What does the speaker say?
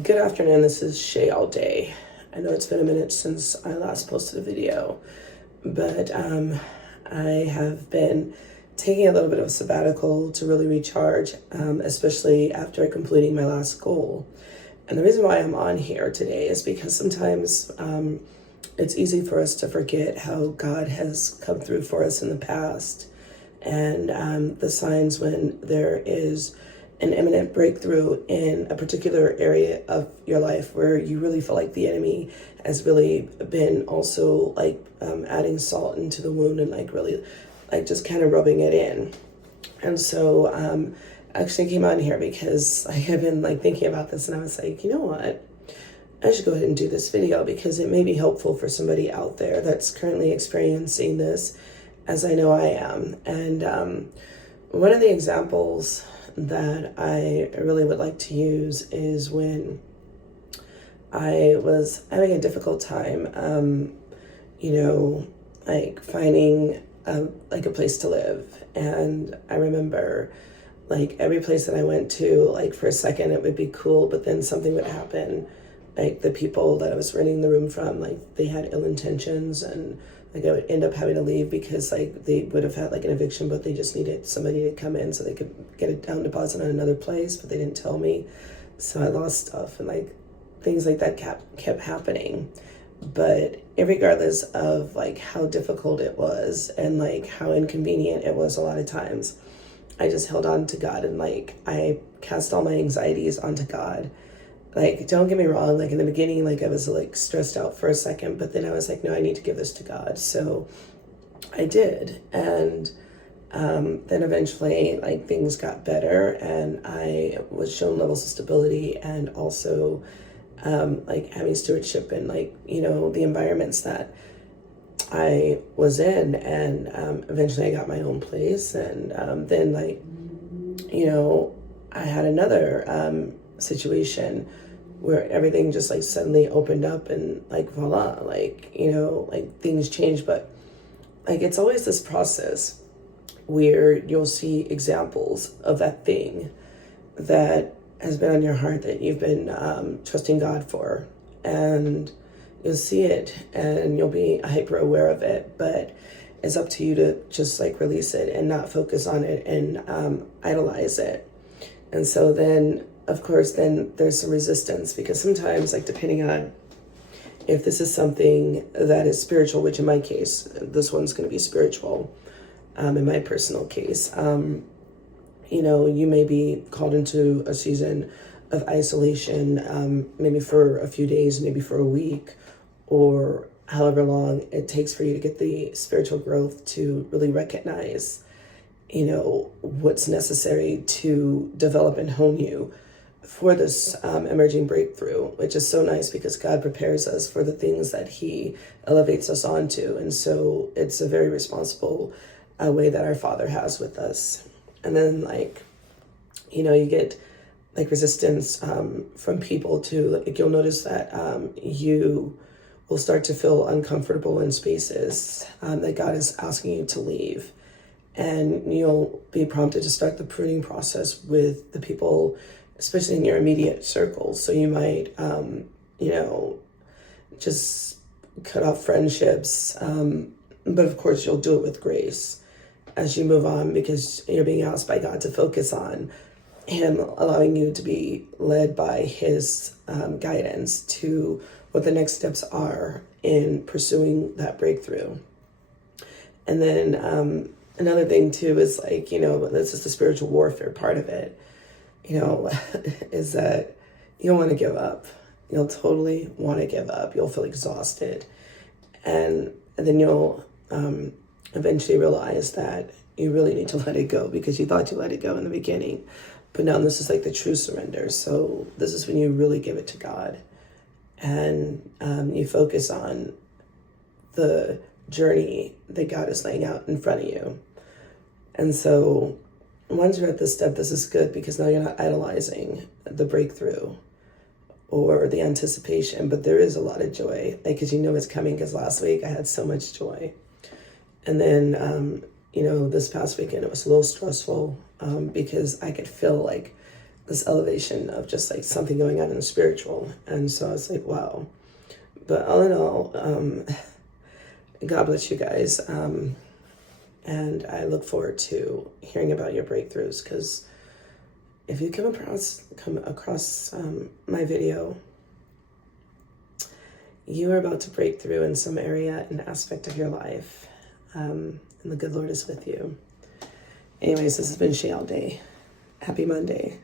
Good afternoon, this is Shay all day. I know it's been a minute since I last posted a video, but I have been taking a little bit of a sabbatical to really recharge, especially after completing my last goal. And the reason why I'm on here today is because sometimes it's easy for us to forget how God has come through for us in the past, and the signs when there is an imminent breakthrough in a particular area of your life where you really feel like the enemy has really been also like adding salt into the wound and like really like just kind of rubbing it in. And so I actually came on here because I have been like thinking about this, and I was like, you know what? I should go ahead and do this video because it may be helpful for somebody out there that's currently experiencing this, as I know I am. And one of the examples that I really would like to use is when I was having a difficult time, like finding like a place to live. And I remember like every place that I went to, like for a second it would be cool, but then something would happen. Like the people that I was renting the room from, like they had ill intentions, and like I would end up having to leave because like they would have had like an eviction, but they just needed somebody to come in so they could get a down deposit on another place, but they didn't tell me. So I lost stuff, and like things like that kept happening. But regardless of like how difficult it was and like how inconvenient it was a lot of times, I just held on to God, and like I cast all my anxieties onto God. Like, don't get me wrong, like in the beginning, like I was like stressed out for a second, but then I was like, no, I need to give this to God. So I did. And then eventually like things got better, and I was shown levels of stability, and also like having stewardship in like, the environments that I was in. And eventually I got my own place. And then like, I had another situation where everything just like suddenly opened up, and like voila, like like things changed. But like it's always this process where you'll see examples of that thing that has been on your heart that you've been trusting God for, and you'll see it and you'll be hyper aware of it, but it's up to you to just like release it and not focus on it and idolize it. And so then of course, then there's some resistance, because sometimes, like, depending on if this is something that is spiritual, which in my case, this one's going to be spiritual, in my personal case, you may be called into a season of isolation, maybe for a few days, maybe for a week, or however long it takes for you to get the spiritual growth to really recognize, what's necessary to develop and hone you for this emerging breakthrough, which is so nice because God prepares us for the things that He elevates us onto. And so it's a very responsible way that our Father has with us. And then like, you get like resistance from people too. Like you'll notice that you will start to feel uncomfortable in spaces that God is asking you to leave. And you'll be prompted to start the pruning process with the people, especially in your immediate circles. So you might, just cut off friendships. But of course, you'll do it with grace as you move on, because you're being asked by God to focus on Him allowing you to be led by His guidance to what the next steps are in pursuing that breakthrough. And then another thing too is like, this is the spiritual warfare part of it. Is that you'll want to give up. You'll totally want to give up. You'll feel exhausted. And then you'll eventually realize that you really need to let it go, because you thought you let it go in the beginning. But now this is like the true surrender. So this is when you really give it to God. And you focus on the journey that God is laying out in front of you. And so once you're at this step, this is good, because now you're not idolizing the breakthrough or the anticipation, but there is a lot of joy, like, because it's coming, because last week I had so much joy. And then, this past weekend, it was a little stressful because I could feel like this elevation of just like something going on in the spiritual. And so I was like, wow. But all in all, God bless you guys. And I look forward to hearing about your breakthroughs, because if you come across my video, you are about to break through in some area and aspect of your life. And the good Lord is with you. Anyways, this has been Shay All Day. Happy Monday.